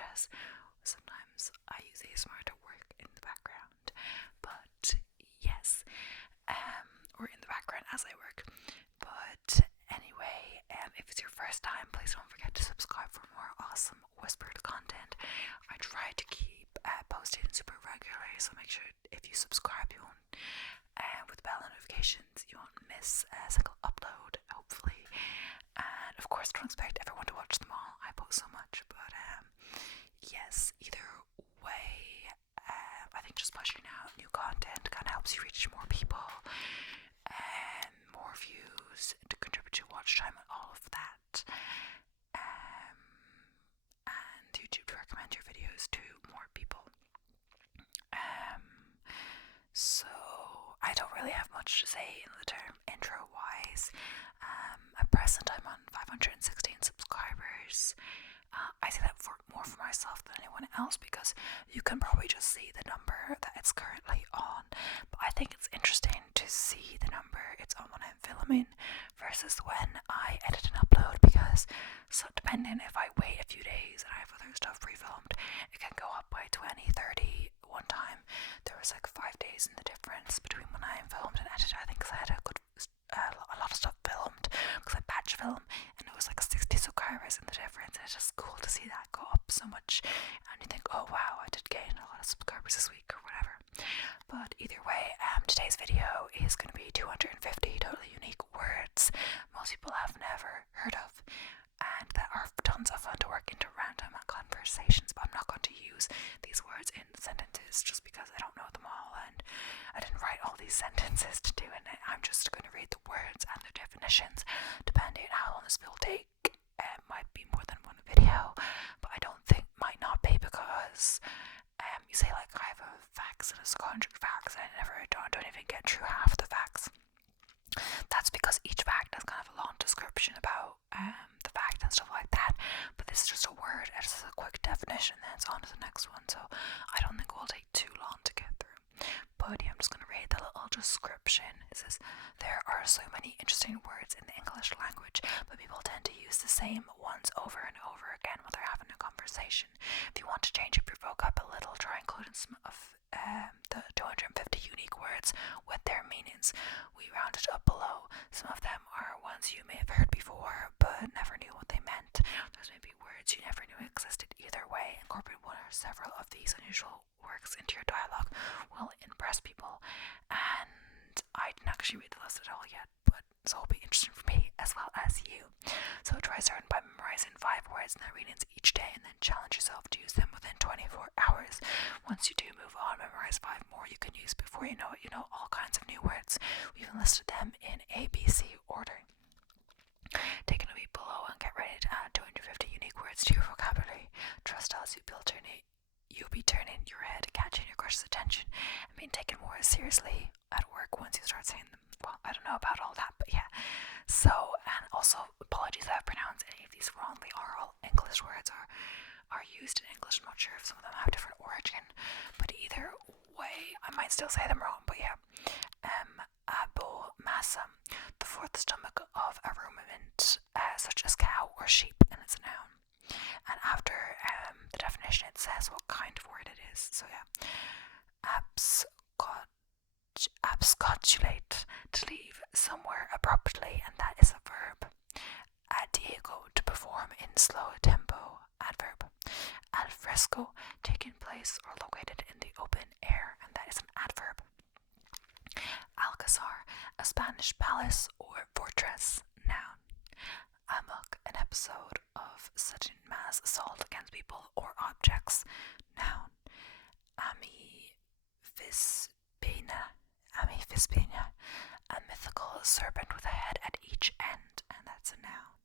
apologize. Sometimes I use ASMR to work in the background, but yes, or in the background as I work. But anyway, if it's your first time, please don't forget to subscribe for more awesome whispered content. I try to keep posting super regularly, so make sure if you subscribe, you won't, with bell notifications, you won't miss a single upload, hopefully. And of course, don't expect everyone to watch them all. I post so much, but yes, either way, I think just pushing out new content kind of helps you reach more people and more views to contribute to watch time and all of that. And YouTube to recommend your videos to more people. So I don't really have much to say in the term intro wise. At present I'm on 516 subscribers. I say that more for myself than anyone else because you can probably just see the number that it's currently on. But I think it's interesting to see the number it's on when I'm filming versus when I edit and upload, because so depending if I wait a few days and I have other stuff pre-filmed, it can go up by 20, 30. One time there was like 5 days in the difference between when I filmed and edited. I think because I had a lot of stuff filmed because I batch film, and it was like 60 subscribers in the difference, and it's just cool to see that go up so much, and you think, oh wow, I did gain a lot of subscribers this week or whatever. But either way, today's video is going to be 250 totally unique words most people have never heard of, and that are tons of fun to work into random conversations. But I'm not going to use these words in sentences just because I don't know them all, and I didn't write all these sentences to do it. I'm just going to read the words and their definitions depending on how long this will take. It might be more than one video, but I don't think might not be, because you say like I have a facts and a 100 facts, and I don't even get through half the facts. That's because each fact has kind of a long description about the fact and stuff like that, but this is just a word, it's just a quick definition, then it's on to the next one, so I don't think it will take too long to get through. But yeah, I'm just going to read the little description. It says, there are so many interesting words in the English language, but people tend to use the same ones over and over again when they're having a conversation. If you want to change up your vocab a little, try including some of the 250 unique words with their meanings. We rounded up below. Some of them are ones you may have heard before, but never knew what they meant. There's maybe words you never knew existed. Either way, incorporate one or several of these unusual words into your dialogue will impress people. And I didn't actually read the list at all yet, but so it'll be interesting for me as well as you. So try starting by memorizing 5 words in their readings each day, and then challenge yourself to use them within 24 hours. Once you do move on, memorize 5 more you can use before you know it. You know all kinds of new words. We've enlisted them in ABC order. Take a note below and get ready to add 250 unique words to your vocabulary. Trust us, you'll be turning your head, catching your crush's attention, and being taken more seriously at work once you start saying them. Well, I don't know about all that, but yeah. So, and also, apologies if I pronounced any of these wrong. They are all English words, are used in English. I'm not sure if some of them have different origin, but either way, I might still say them wrong, but yeah. Abomasum, the fourth stomach of a ruminant, such as cow or sheep, and it's a noun. And after the definition, it says what kind of word it is. So yeah, abscotulate, to leave somewhere abruptly, and that is a verb. Adiego, to perform in slow tempo, adverb. Al fresco, taking place or located in the open air, and that is an adverb. Alcazar, a Spanish palace or fortress, noun. Amok, an episode of sudden mass assault against people or objects, noun. Amiphispina, a mythical serpent with a head at each end, and that's a noun.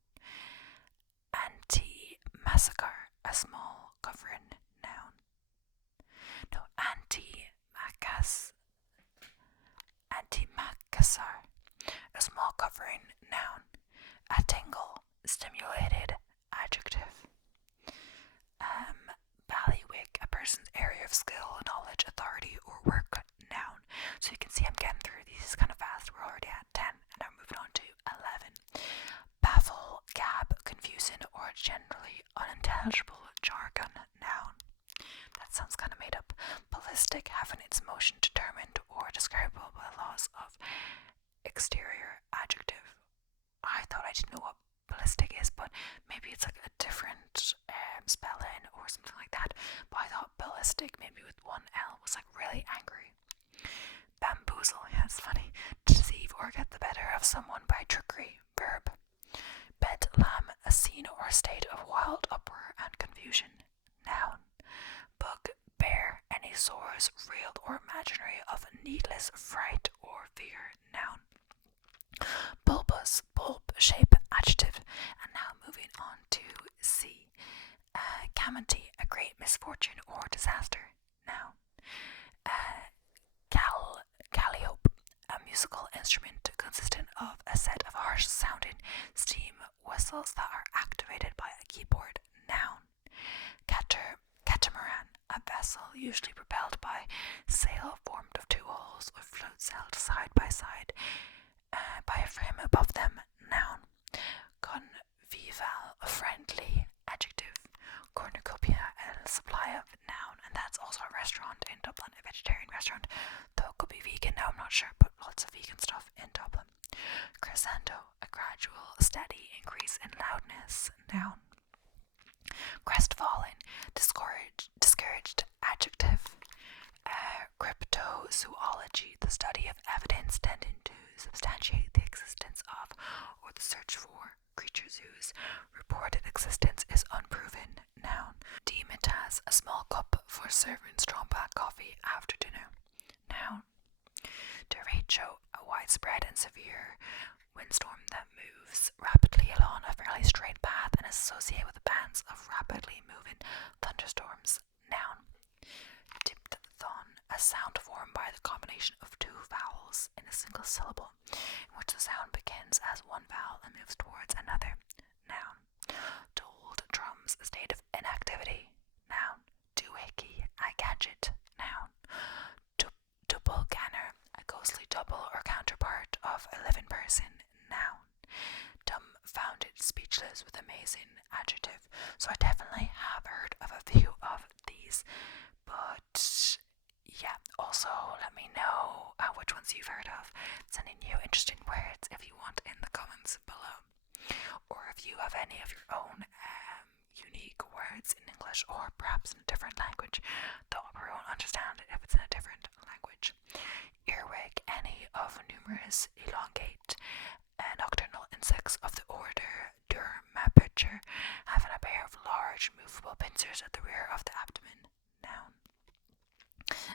Anti-massacre, a small covering, noun. No, antimacassar, a small covering, noun. A tingle, stimulated, adjective. Bailiwick, a person's area of skill, knowledge, authority, or work, noun. So you can see I'm getting through these kind of fast. We're already at 10, and I'm moving on to 11. Baffle, gab, confusing, or generally unintelligible jargon, sounds kind of made up. Ballistic, having its motion determined or describable by laws of exterior. Adjective. I thought I didn't know what ballistic is, but maybe it's like a different spelling or something like that. But I thought ballistic, maybe with one L, was like really angry. Bamboozle, yeah, it's funny. To deceive or get the better of someone by trickery. Verb. Bedlam, a scene or state of wild uproar and confusion. Noun. Bug, bear, any sores, real or imaginary, of needless fright or fear. Noun. Bulbous, bulb, shape, adjective. And now moving on to C. Calamity, a great misfortune or disaster. Noun. Calliope, a musical instrument consisting of a set of harsh sounding steam whistles that are activated by a keyboard. Noun. Catamaran, a vessel usually propelled by sail formed of two hulls with floats held side by side by a frame above them. Noun. Convivial, friendly. Adjective. Cornucopia, a supply of. Noun. And that's also a restaurant in Dublin, a vegetarian restaurant, though it could be vegan now, I'm not sure, but lots of vegan stuff in Dublin. Crescendo, a gradual, steady increase in loudness. Noun. Crestfallen, discouraged. Adjective. Cryptozoology, the study of evidence tending to substantiate the existence of or the search for creatures whose reported existence is unproven. Noun. Demitasse, a small cup for serving strong black coffee after dinner. Noun. Derecho, a widespread and severe windstorm that moves rapidly along a fairly straight path and is associated with bands of rapidly moving thunderstorms. Noun. Diphthong, a sound formed by the combination of two vowels in a single syllable, in which the sound begins as one vowel and moves towards another. Noun. Tolled drums, a state of inactivity. Noun. Doohickey, a gadget. Noun. Doppelganger, a ghostly double or counterpart of a living person. Noun. Dumbfounded, speechless with amazing. Adjective. So I definitely have heard of a few of these, but yeah, also let me know which ones you've heard of. Sending you interesting words if you want in the comments below, or if you have any of your own unique words in English or perhaps in a different language, though I won't understand it if it's in a different language. Earwig, any of numerous elongate nocturnal insects of the order Durmapicher, having a pair of large movable pincers at the rear of the abdomen. Noun.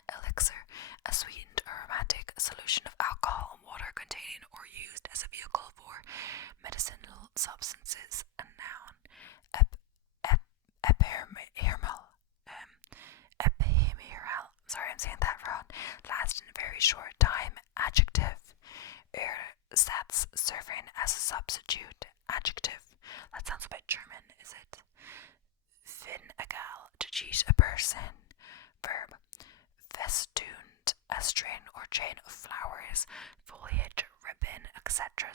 Elixir, a sweetened aromatic solution of alcohol and water containing or used as a vehicle for medicinal substances. A noun. Epihemeral, sorry I'm saying that wrong, lasting a very short time. Adjective. Ersatz, serving as a substitute. Adjective. That sounds a bit German, is it? Vinegal, to cheat a person. Verb. Festooned, a string or chain of flowers, foliage, ribbon, etc.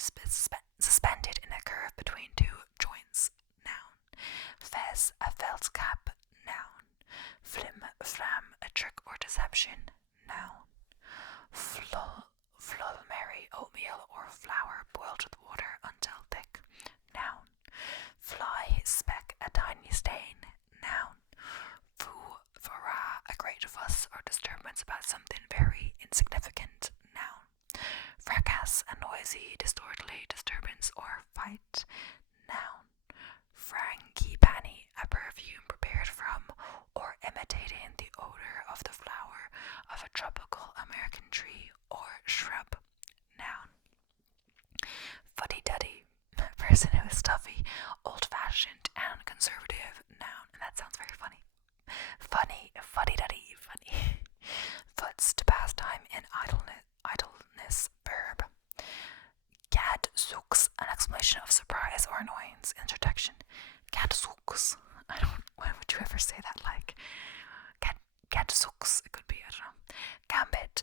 Suspended in a curve between two joints. Noun. Fez, a felt cap. Noun. Flim flam, a trick or deception. Noun. Flulmerry, oatmeal or flour boiled with water until thick. Noun. Fly speck, a tiny stain. Noun. Fura, a great fuss or disturbance about something very insignificant. Noun. Fracas, a noisy, disorderly disturbance or fight. Noun. Frangipani, a perfume prepared from or imitating the odor of the flower of a tropical American tree or shrub. Noun. Fuddy-duddy, a person who is stuffy, old-fashioned, and conservative. Noun. And that sounds very funny. Funny, fuddy-duddy, funny. Foots, to pass time in idleness. Verb. Gadzooks, an exclamation of surprise or annoyance. Interjection. Gadzooks. Why would you ever say that like? Gadzooks, it could be, I don't know. Gambit,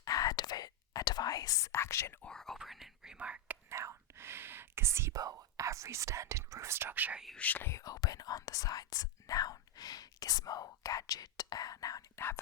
a device, action, or opening remark. Noun. Gazebo, a freestanding roof structure usually open on the sides. Noun. Gizmo, gadget, noun, have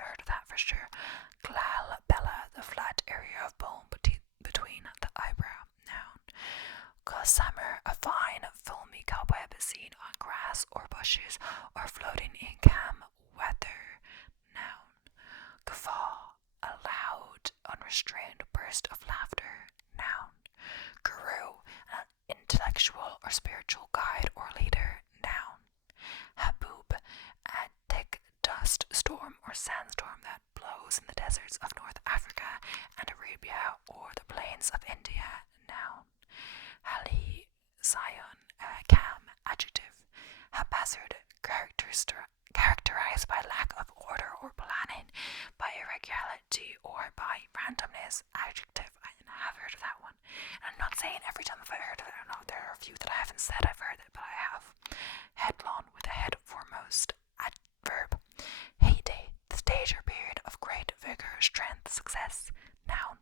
or sandstorm that blows in the deserts of North Africa and Arabia or the plains of India. Noun. Hali, Zion, calm, adjective. Haphazard, characterized by lack of order or planning, by irregularity or by randomness, adjective. I have heard of that one. And I'm not saying every time I've heard of it or not. There are a few that I haven't said I've heard it, but I have. Headlong, with a head foremost, adverb. Heyday, the stage or period of great vigour, strength, success. Noun.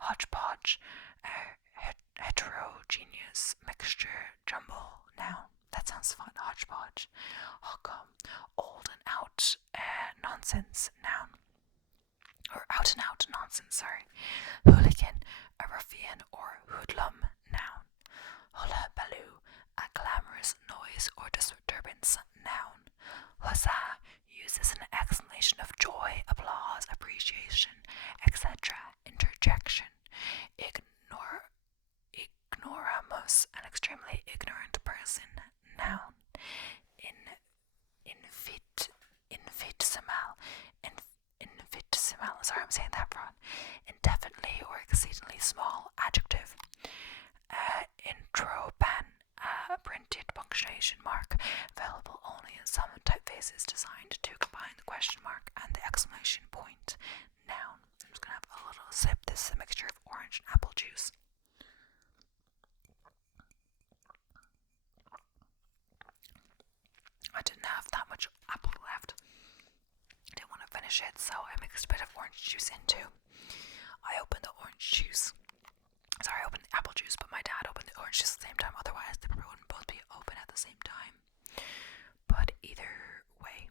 Hodgepodge, heterogeneous mixture, jumble. Noun. That sounds fun. Hodgepodge. Huckum, old and out, nonsense. Noun. Or out and out nonsense, sorry. Hooligan, a ruffian or hoodlum. Noun. Hullabaloo, a clamorous noise or disturbance. Noun. Huzzah, used as an exclamation of joy, applause, appreciation, etc. Interjection. Ignoramus, an extremely ignorant person. Noun. Infinitesimal, sorry I'm saying that wrong. Indefinitely or exceedingly small, adjective. Intropan, a printed punctuation mark, available only in some typefaces designed to combine the question mark and the exclamation point. Noun. I'm just going to have a little sip. This is a mixture of orange and apple juice. I didn't have that much apple left. I didn't want to finish it, so I mixed a bit of orange juice in too. I opened the orange juice. Sorry, I opened the apple juice, but my dad opened the orange juice at the same time. Otherwise, they wouldn't both be open at the same time. But either way.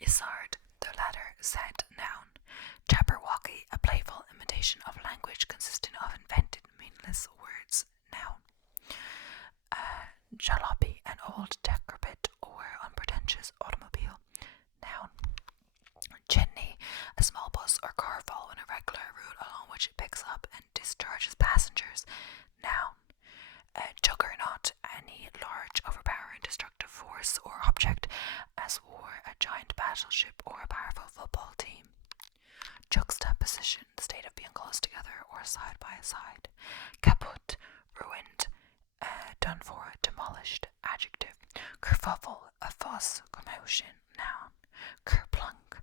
Isard, the latter, said. Noun. Jabberwocky, a playful imitation of language consisting of invented, meaningless words. Noun. Jalopy, an old, decrepit, or unpretentious automobile. Noun. Chimney, a small bus or car following a regular route along which it picks up and discharges passengers. Noun. Juggernaut, any large, overpowering, destructive force or object, as war, a giant battleship or a powerful football team. Juxtaposition, the state of being close together or side by side. Kaput, ruined, done for, demolished, adjective. Kerfuffle, a fuss, commotion. Noun. Kerplunk,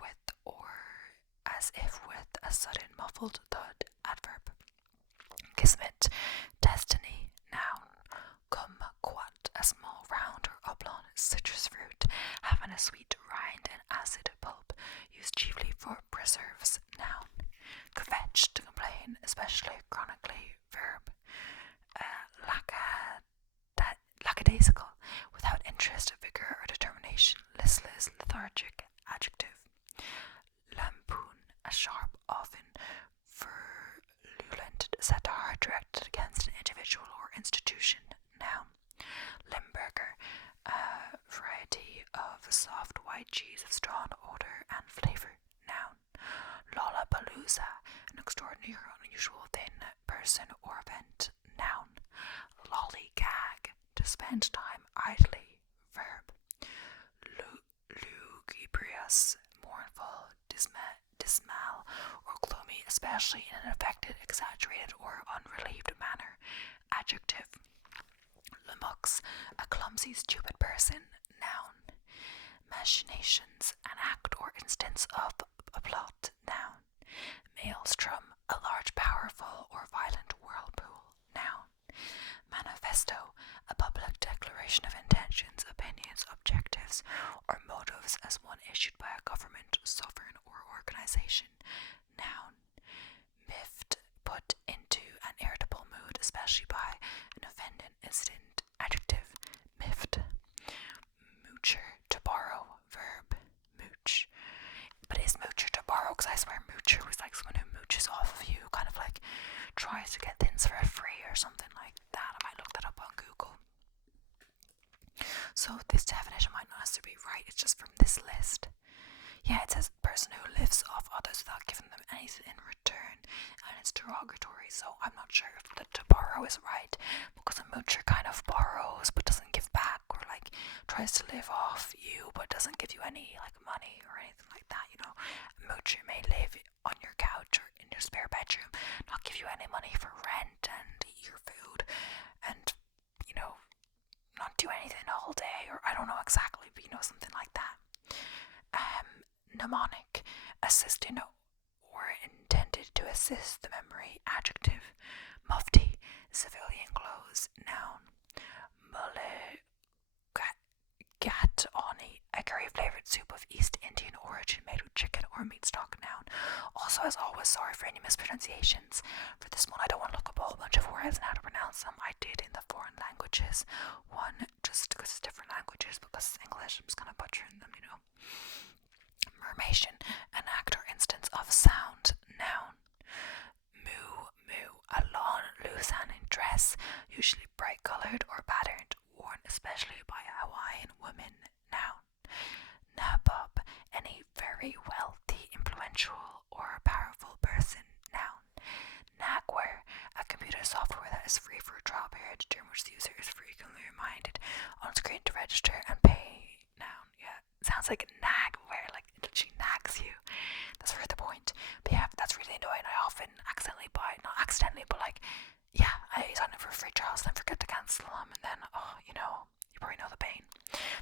with or as if with a sudden muffled thud, adverb. Kismet, destiny. Noun. Kumquat, a small round or oblong citrus fruit having a sweet rind and acid pulp, used chiefly for preserves. Noun. Kvetch, to complain, especially chronically, verb. Lackadaisical, without interest, vigor, or determination, listless, lethargic, adjective. Lampoon, a sharp, often virulent satire directed against an individual or institution. Noun. Limburger, a variety of soft white cheese of strong odor and flavor. Noun. Lollapalooza, an extraordinary or unusual thing, person, or event. Noun. Lollygag, to spend time idly. Verb. Lugubrious, mournful, dismal, or gloomy, especially in an affected, exaggerated, or unrelieved manner. Adjective. Lumux, a clumsy, stupid person. Noun. Machinations, an act or instance of a plot. Noun. Maelstrom, a large, powerful, or violent whirlpool. Noun. Manifesto, a public declaration of intentions, opinions, objectives, or motives as one issued by a government, sovereign, or organization. Noun. Miffed, put into an irritable mood, especially by an offending incident. Adjective. Miffed. Moocher, to borrow. Verb. Mooch. But is moocher to borrow? Because I swear moocher was like someone who mooches off of you, kind of like tries to get things for free or something like that. I might look that up on Google. So this definition might not necessarily be right, it's just from this list. Yeah, it says person who lives off others without giving them anything in return, and it's derogatory, so I'm not sure if the to borrow is right, because a moocher kind of borrows but doesn't give back, or like tries to live off you but doesn't give you any like money or anything like that. You know, a moocher may live on your couch or in your spare bedroom, not give you any money for rent and eat your food, and you know, not do anything all day, or I don't know exactly, but you know, something like that. Mnemonic, assisting or intended to assist the memory, adjective. Mufti, civilian clothes, noun. Mulligatawny, a curry flavoured soup of East Indian origin made with chicken or meat stock, noun. Also, as always, sorry for any mispronunciations. For this one, I don't want to look up a whole bunch of words and how to pronounce them. I did in the foreign languages one, just because it's different languages, because it's English, I'm just kind of butchering them, you know. Mermation, an act or instance of sound, noun. Moo, a lawn Louisiana dress, usually bright coloured or patterned, worn especially by Hawaiian women, noun. Nabob, any very wealthy, influential, or powerful person, noun. Nagware, a computer software that is free for a trial period during which the user is frequently reminded on screen to register and pay, noun. Yeah, sounds like nagware, like it literally nags you. That's for the point. But yeah, that's really annoying. I often accidentally buy, not accidentally, but like, yeah, I sign up for free trials, then forget to cancel them, and then, oh, you know, you probably know the pain.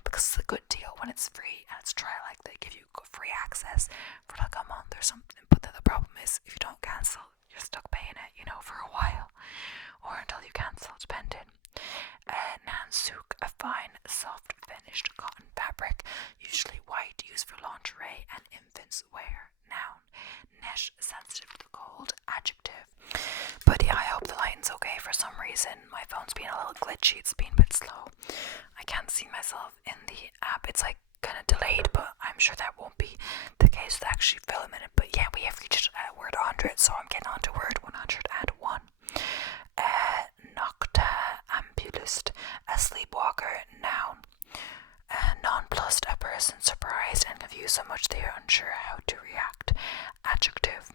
Because it's a good deal when it's free and it's trial, like they give you free access for like a month or something. But then the problem is, if you don't cancel, you're stuck paying it, you know, for a while, or until you cancel, depending. Nansuk, a fine, soft finished cotton fabric, usually white, used for lingerie and infants wear, noun. Nesh, sensitive to the cold, adjective. But yeah, I hope the lighting's okay. For some reason my phone's being a little glitchy, it's been a bit slow. I can't see myself in the app, it's like kind of delayed, but I'm sure that won't be the case with actually filming it. But yeah, we have reached word 100, so I'm getting on to word 101. Noctambulist, a sleepwalker, noun. Nonplussed, a person surprised and confused so much they are unsure how to react, adjective.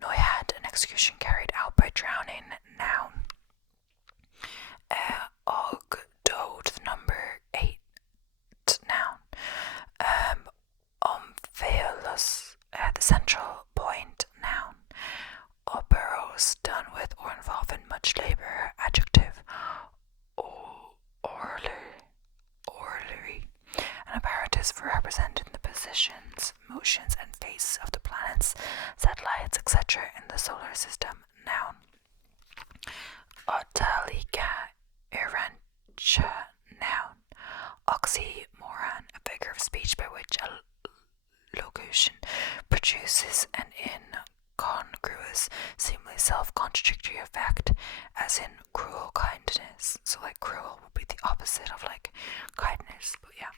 Noyad, an execution carried out by drowning, noun. Ogdo, the number 8, noun. Omphalos, the central point, noun. Operos, done with or involving much labour, adjective. Orrery, an apparatus for representing the positions, motions, and phases of the planets, satellites, etc. in the solar system, noun. Otalica Irancha, noun. Oxymoron, a figure of speech by which a locution produces an incongruous, seemingly self-contradictory effect, as in cruel kindness. So like cruel would be the opposite of like kindness, but yeah.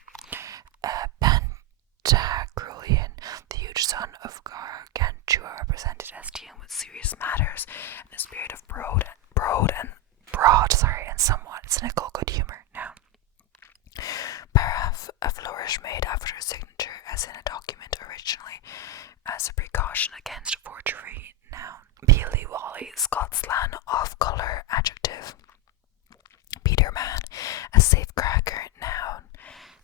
Pantagruelian, the huge son of Gargantua, represented as dealing with serious matters in a spirit of broad and somewhat cynical good humour, noun. Paraph, a flourish made after a signature, as in a document originally, as a precaution against forgery, noun. Peely Wally, Scotsland, off-colour, adjective. Peterman, a safecracker, noun.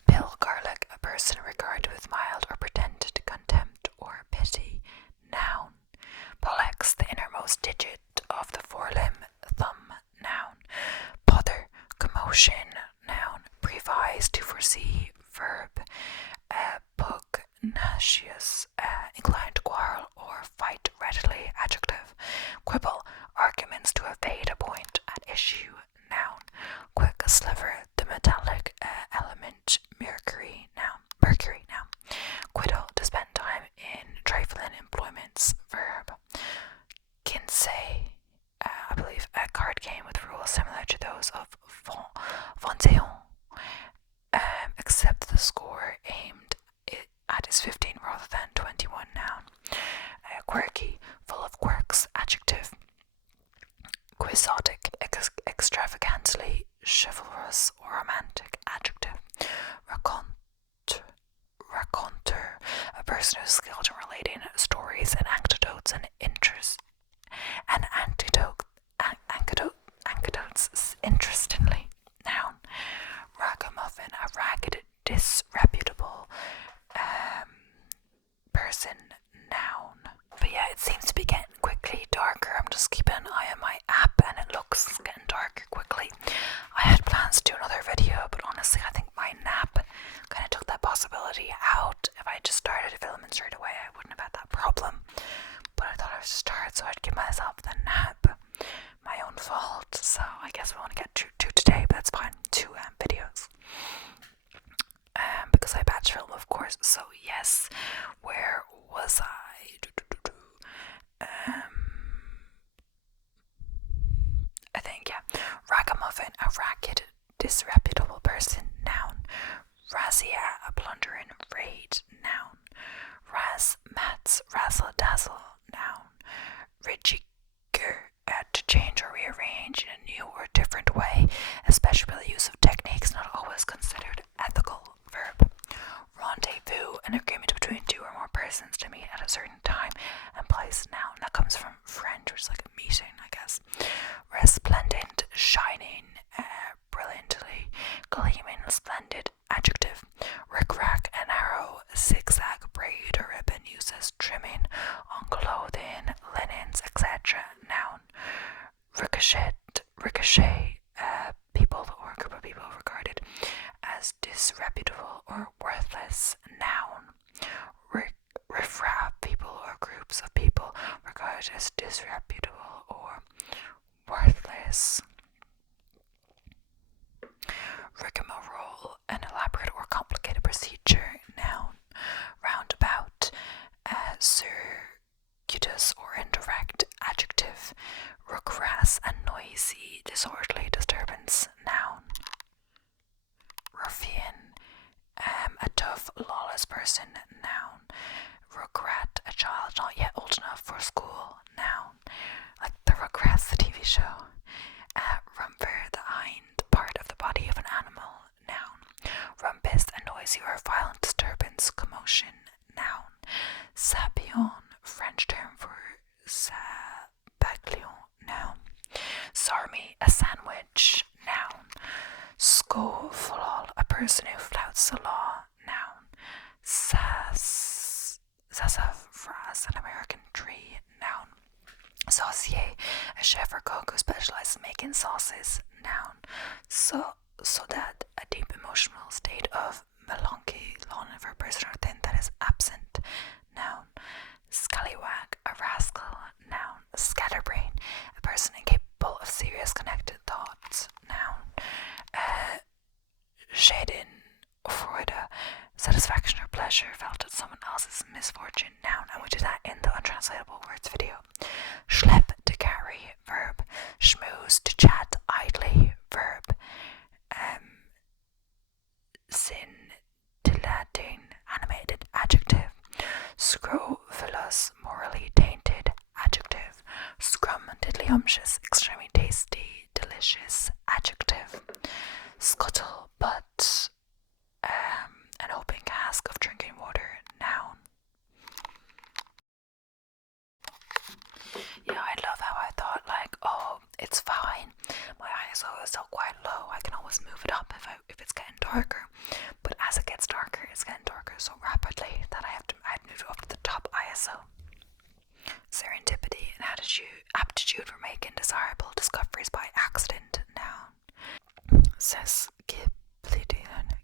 Bill Garlic, a person regarded with mild or pretended contempt or pity, noun. Pollex, the innermost digit of the forelimb, thumb, noun. Pother, commotion, noun. Previse, to foresee, verb. Pugnacious, inclined to quarrel or fight readily, adjective. Quibble, arguments to evade a point at issue, noun. Quick sliver, the metallic element, mercury, noun. Quiddle, to spend time in trifling employments, verb. Kinsey, I believe a card game with rules similar to those of Fontaine, except the score aimed at is 15 rather than 21, noun. Quirky, full of quirks, adjective. Quixotic, extravagantly chivalrous or romantic, adjective. Raconteur, a person who is skilled in relating stories and anecdotes and anecdotes interestingly, noun. Ragam, quality out. If I just started filming straight away, I wouldn't have had that problem. But I thought I would start so I'd give myself the nap. My own fault. So I guess we want to get two today, but that's fine. Two videos. Because I batch film, of course. So yes, where was I? I think, yeah. Ragamuffin, a ragged, disreputable person, noun. Razzia, a plundering raid, noun. Raz, mats, razzle dazzle, noun. Rijigger, to change or rearrange in a new or different way, especially with the use of techniques not always considered ethical. Verb. Rendezvous, an agreement between two or more persons to meet at a certain time and place, noun. That comes from French, which is like a meeting, I guess. Resplendent, shining, brilliantly, gleaming, splendid, adjective. Rick-rack, an arrow, zigzag, braid or ribbon used as trimming on clothing, linens, etc. Noun. Ricochet, people or group of people regarded as disreputable or worthless. Noun. Riffraff, people or groups of people regarded as disreputable or worthless. Rigmarole, an elaborate or complicated procedure. Noun. Roundabout, circuitous or indirect. Adjective. Rookrass, a noisy, disorderly disturbance. Noun. Ruffian, a tough, lawless person. Noun. Rugrat, a child not yet old enough for school. Noun. Like the Rugrats, the TV show. Rumper, the hind part of the body of an animal. Noun. Rumpus, a noisy or violent disturbance, commotion. Noun. Sapion, French term for sabaglion. Noun. Sarmi, a sandwich. Noun. Scoflol, a person who flouts the law. Noun. Sassafras, an American tree. Noun. Saucier, a chef or cook who specializes in making sauces. Noun. Sodat, a deep emotional state of melancholy, longing for a person or thing that is absent. Noun. Scallywag, a rascal. Noun. Scatterbrain, a person incapable of serious connected thoughts. Noun. Schadenfreude, satisfaction or pleasure felt at someone else's misfortune. Noun. And we did that in the untranslatable words video. Schlepp, to carry. Verb. Schmooze, to chat idly. Verb. Scintillating, animated. Adjective. Scrofulous, morally tainted. Adjective. Scrum-diddlyumptious, extremely tasty, delicious. Adjective. Scuttlebutt, an open cask of drinking water. Noun. Yeah, I love how I thought, like, oh, it's fine. My ISO is still quite low. I can always move it up if it's getting darker. But as it gets darker, it's getting darker so rapidly that I'd move it up to the top ISO. Serendipity, an aptitude for making desirable discoveries by accident. Noun. Says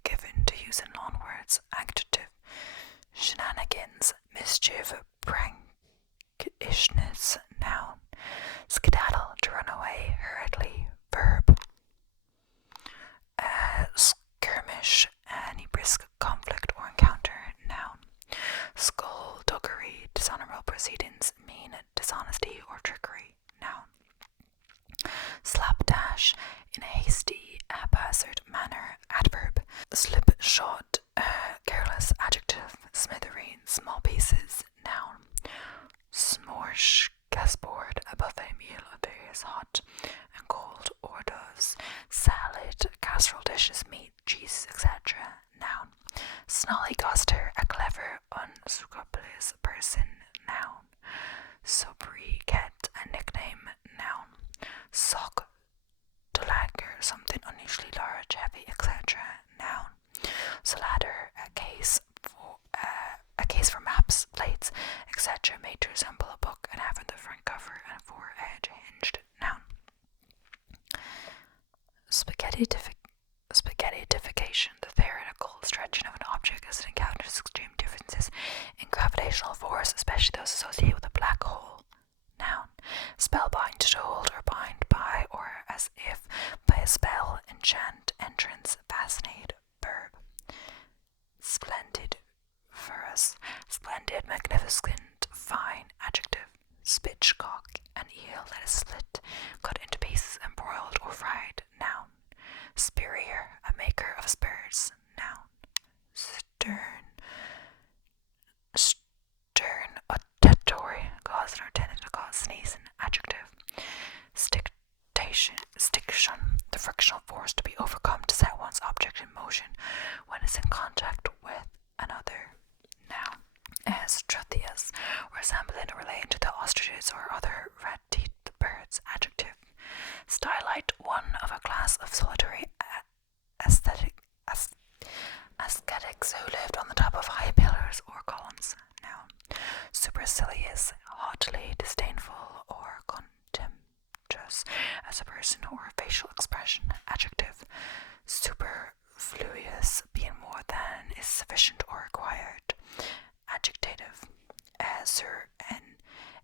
given to use in loanwords. Adjective. Shenanigans, mischief, prankishness. Noun. Skedaddle, to run away hurriedly. Verb. Skirmish, any brisk conflict or encounter. Noun. Skullduggery, dishonorable proceedings, mean dishonesty or trickery. Noun. Slapdash, in a hasty, haphazard manner. Adverb. Slipshod, careless. Adjective. Smithereen, small pieces. Noun. Smorgasbord, a buffet meal of various hot and cold hors d'oeuvres. Salad, casserole dishes, meat, cheese, etc. Noun. Snollygoster, a clever, unscrupulous person. Noun. Sobriquet, a nickname. Noun. Sock, to lagger, something unusually large, heavy, etc. Noun. Solader, a case for maps, plates, etc. made to resemble a book and having the front cover and foredge hinged. Noun. Spaghettification, spaghettification, the theoretical stretching of an object as it encounters extreme differences in gravitational force, especially those associated with a black hole. Noun. Spellbind, to hold or bind by, or as if by a spell, enchant, entrance, fascinate. Verb. Splendid. Verus. Splendid, magnificent, fine. Adjective. Spitchcock, an eel that is slit, cut into pieces and broiled or fried. Noun. Spurrier, a maker of spurs. Noun. Stern. Stern, ostentatory, causing or tending to cause sneezing. Adjective. Stiction, the frictional force to be overcome to set one's object in motion when it's in contact with another. Noun. Struthious, resembling or relating to the ostriches or other red-teethed birds. Adjective. Stylite, one of a class of solitary ascetics who lived on the top of high pillars or columns. Noun. Supercilious, haughtily disdainful or contemptuous as a person or a facial expression. Adjective. Superfluous, being more than is sufficient or required. Adjective. Sir and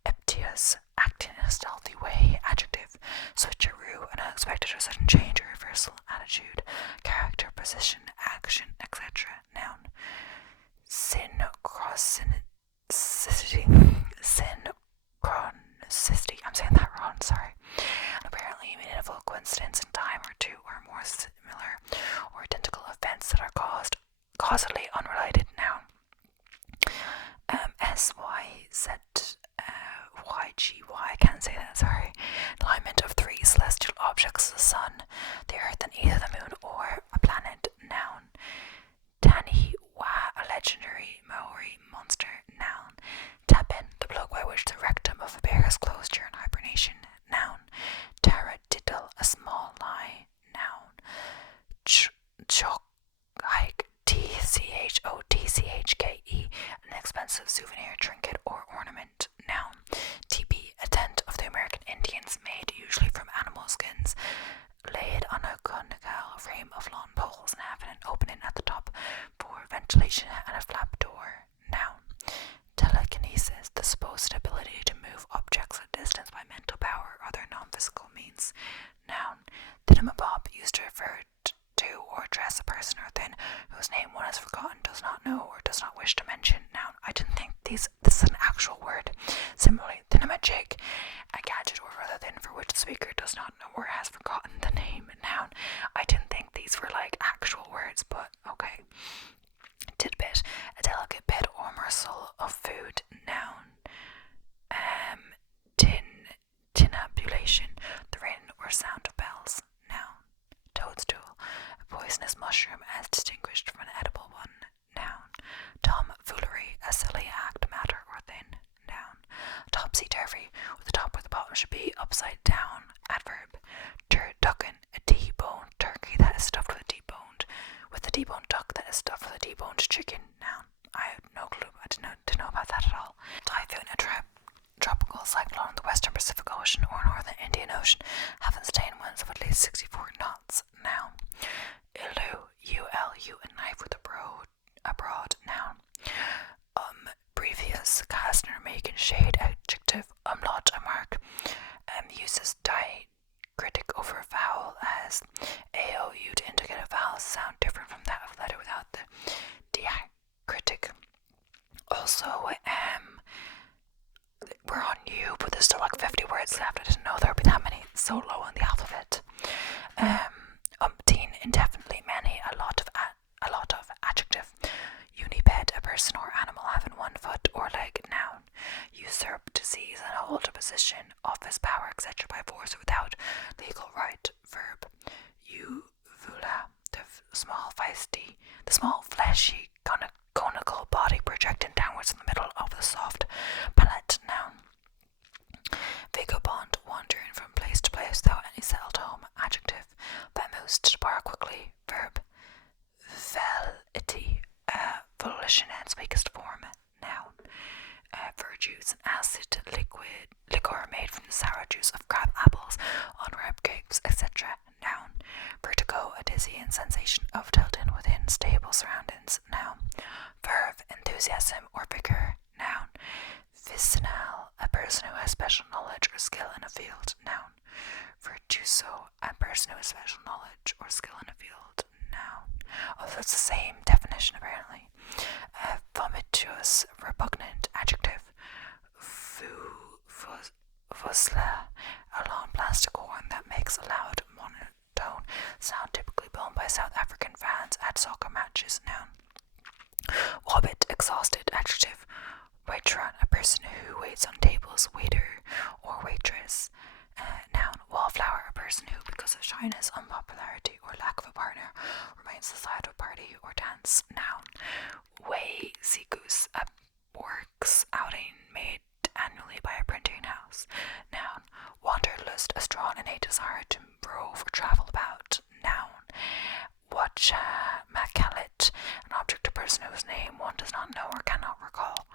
Eptius, acting in a stealthy way. Adjective. Switcheroo, an unexpected or sudden change or reversal attitude, character, position, action, etc. Noun. Synchronicity. Synchronicity. I'm saying that wrong, sorry. Apparently meaningful coincidence in time or two or more similar or identical events that are causally unrelated. Noun. SYZYGY, I can't say that, sorry. Alignment of three celestial objects, the sun, the earth, and either the moon or a planet. Noun. Taniwa, a legendary Maori monster. Noun. Tapin, the plug by which the rectum of a bear is closed during hibernation. Noun. Taradiddle, a small lie. Noun. Chokike, TCHOTCHKE, an expensive souvenir, trinket, or ornament. Noun. Teepee, a tent of the American Indians made usually from animal skins, laid on a conical frame of lawn poles and having an opening at the top for ventilation and a flap door. Noun. Telekinesis, the supposed ability to move objects at distance by mental power or other non-physical means. Noun. Thingamabob, used to refer to or address a person or thing whose name one has forgotten, does not know, or does not wish to mention. Noun. I didn't think this is an actual word. Similarly, thingamajig, a gadget or other thing for which the speaker does not know or has forgotten the name. Noun. I didn't think these were like actual words, but okay. Tidbit, a delicate bit or morsel of food. Noun. Tinabulation, the ring or sound of bells. Noun. Toadstool, a poisonous mushroom as distinguished from an edible one. Noun. Tomfoolery, a silly act, matter, or thing. Noun. Topsy-turvy, with the top where the bottom should be, upside down. Adverb. Turducken, a deboned turkey that is stuffed with a deboned duck that is stuffed with a deboned chicken. Noun. I had no clue. I didn't know about that at all. Typhoon, a tropical cyclone in the western Pacific Ocean or northern Indian Ocean, having sustained winds of at least 64 knots. Noun. Ilu, U-L-U, a knife with a broad. Noun. Previous, Kastner, making shade. Adjective. Umlaut, a mark. Uses diacritic over vowel as AOU to indicate a vowel sound different from that of a letter without the diacritic. Also, we're on U, but there's still like 50 words left. I didn't know there would be that many so low on the alphabet. Umpteen, indefinitely many, a lot of adjective. Uniped, a person or animal having one foot or leg. Noun. Usurp, to seize and hold a position, office, power, etc. by force or without legal right. Verb. Uvula, the small fleshy conical body projecting downwards in the middle of the soft palate. Noun. Vagabond, wandering from place to place without any settled home. Adjective. Vamoose, to depart quickly. Verb. Velity, volition in its weakest form. Noun. verjuice, an acid liquor made from the sour juice of crab apples, unripe grapes, etc. Noun. Vertigo, a dizzying sensation of tilting within stable surroundings. Noun. Verve, enthusiasm or vigor. Noun. Vicinal, a person who has special knowledge or skill in a field. Noun. Virtuoso, a person who has special knowledge or skill in a field. Noun. Oh, that's the same definition apparently. Vomitous, repugnant. Adjective. Fusla, a long plastic horn that makes a loud monotone sound typically blown by South African fans at soccer matches. Noun. Wobbit, exhausted. Adjective. Waitron, a person who waits on tables. Waiter or waitress. Noun. Wallflower, a person who, because of shyness, unpopularity, or lack of a partner, remains the side of a party or dance. Noun. Way Seagoose, a works outing made annually by a printing house. Noun. Wanderlust, a strong innate desire to rove or travel about. Noun. Watch Macallit, an object or person whose name one does not know or cannot recall.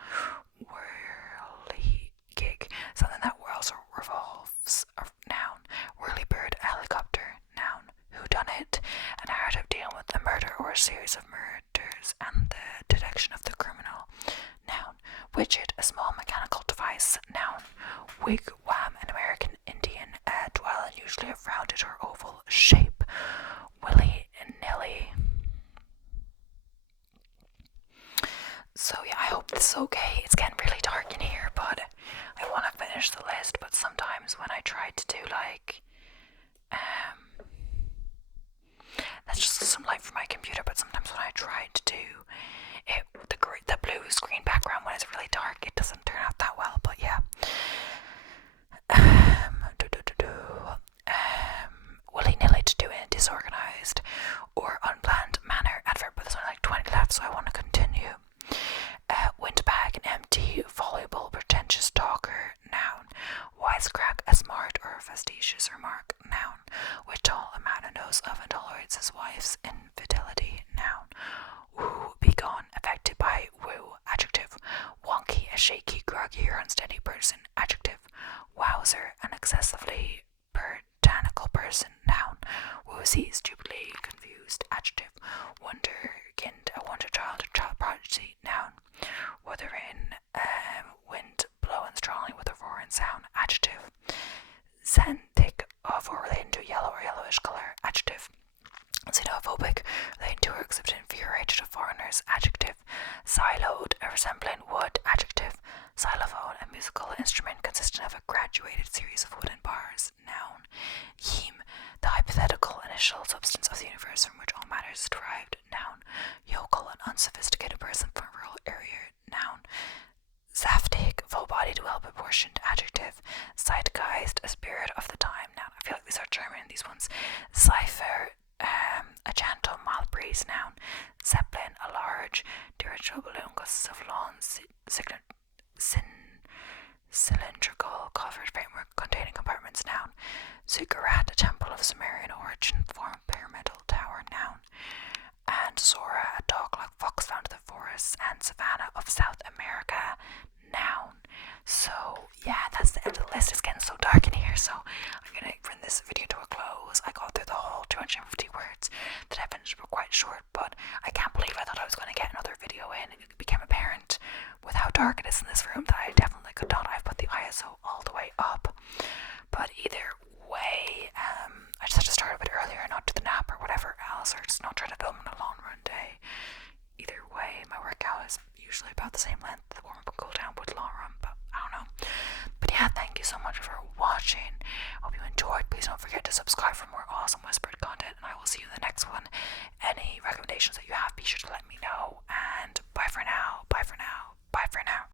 Whirly gig, something that whirls or revolves. Noun. Whirly bird, a helicopter. Noun. Whodunit, a narrative dealing with a murder or a series of murders and the detection of the criminal. Noun. Widget, a small mechanical device. Noun. Wigwam, an American Indian dwelling, usually of rounded or oval shape. Willy-nilly. So yeah, I hope this is okay. It's getting really dark in here, but I want to finish the list. But sometimes when I try to do like that's just some light from my computer, but sometimes when I try to do it, the blue screen background when it's really dark, it doesn't turn out that well. But yeah. Willy-nilly, to do in a disorganized or unplanned manner. Adverb, but there's only like 20 left, so I want to continue. Windbag, an empty, voluble, pretentious talker. Noun. Wisecrack, a smart or facetious remark. Noun. Whittle, a man who knows of and tolerates his wife's infidelity. Noun. Woo, begone, affected by woo. Adjective. Wonky, a shaky, groggy, or unsteady person. Adjective. Wowzer, an excessively puritanical person. Noun. Woozy, stupidly confused. Adjective. Wonderkind, a wonder child, a child prodigy. Noun. Wuthering, wind blowing strongly with a roaring sound. Adjective. Xanthic, of or relating to yellow or yellowish color. Adjective. Xenophobic, relating to or exhibiting fear or hatred of foreigners. Adjective. Siloed, a resembling wood. Adjective. Xylophone, a musical instrument consisting of a graduated series of wooden bars. Noun. Yim, the hypothetical initial substance of the universe from which all matter is derived. Noun. Yokel, an unsophisticated person from a rural area. Noun. Saftig, full-bodied, well-proportioned. Adjective. Zeitgeist, a spirit of the time. Noun. I feel like these are German, these ones. Cipher, a gentle, mild breeze. Noun. Zeppelin, a large dirigible balloon consists of long, cylindrical covered framework containing compartments. Noun. Ziggurat, a temple of Sumerian origin, formed pyramidal tower. Noun. And Zora, a dog-like fox found in the forests and savanna of South America. Noun. So yeah, that's the end of the list. It's getting so dark in here, so I'm gonna bring this video to a close. I got through the whole 250 words. The definitions were quite short, but I can't believe I thought I was going to get another video in. It became apparent with how dark it is in this room that I definitely could not. I've put the ISO all the way up. But either way, I just had to start a bit earlier, not do the nap or whatever else, or just not try to film on a long run day. Either way, my workout is usually about the same length. The warm up and cool down with long run, but I don't know. But yeah, thank you so much for watching. Hope you enjoyed. Please don't forget to subscribe for more awesome whispered content, and I will see you in the next one. Any recommendations that you have, be sure to let me know. And bye for now.